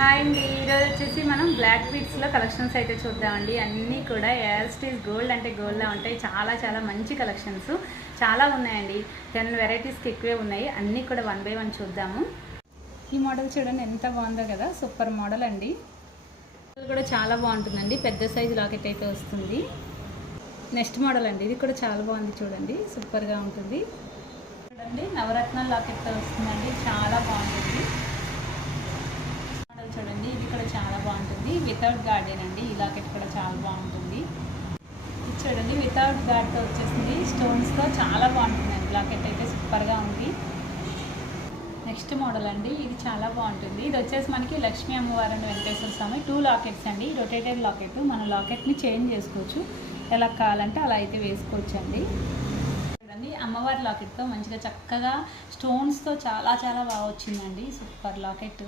Hi అండి, ఈరోజు వచ్చేసి మనం బ్లాక్ బీడ్స్లో కలెక్షన్స్ అయితే చూద్దామండి. అన్నీ కూడా యాస్టీస్ గోల్డ్ అంటే గోల్డ్లా ఉంటాయి. చాలా మంచి కలెక్షన్స్ చాలా ఉన్నాయండి. 10 వెరైటీస్కి ఎక్కువే ఉన్నాయి. అన్నీ కూడా 1 by 1 చూద్దాము. ఈ మోడల్ చూడండి ఎంత బాగుందో కదా, సూపర్ మోడల్ అండి. కూడా చాలా బాగుంటుందండి. పెద్ద సైజు లాకెట్ అయితే వస్తుంది. నెక్స్ట్ మోడల్ అండి, ఇది కూడా చాలా బాగుంది చూడండి, సూపర్గా ఉంటుంది. చూడండి నవరత్నాల లాకెట్తో వస్తుందండి, చాలా బాగుంటుంది. చూడండి ఇది కూడా చాలా బాగుంటుంది. వితౌట్ గార్డెన్ అండి, ఈ లాకెట్ కూడా చాలా బాగుంటుంది. ఇది చూడండి వితౌట్ గార్డ్తో వచ్చేసింది, స్టోన్స్తో చాలా బాగుంటుందండి. లాకెట్ అయితే సూపర్గా ఉంది. నెక్స్ట్ మోడల్ అండి, ఇది చాలా బాగుంటుంది. ఇది వచ్చేసి మనకి లక్ష్మీ అమ్మవారు అండ్ వెంకటేశ్వర స్వామి 2 లాకెట్స్ అండి. రొటేటెడ్ లాకెట్, మన లాకెట్ని చేంజ్ చేసుకోవచ్చు, ఎలా కావాలంటే అలా అయితే వేసుకోవచ్చు అండి. చూడండి అమ్మవారి లాకెట్తో మంచిగా చక్కగా స్టోన్స్తో చాలా బాగా వచ్చిందండి. Super locket.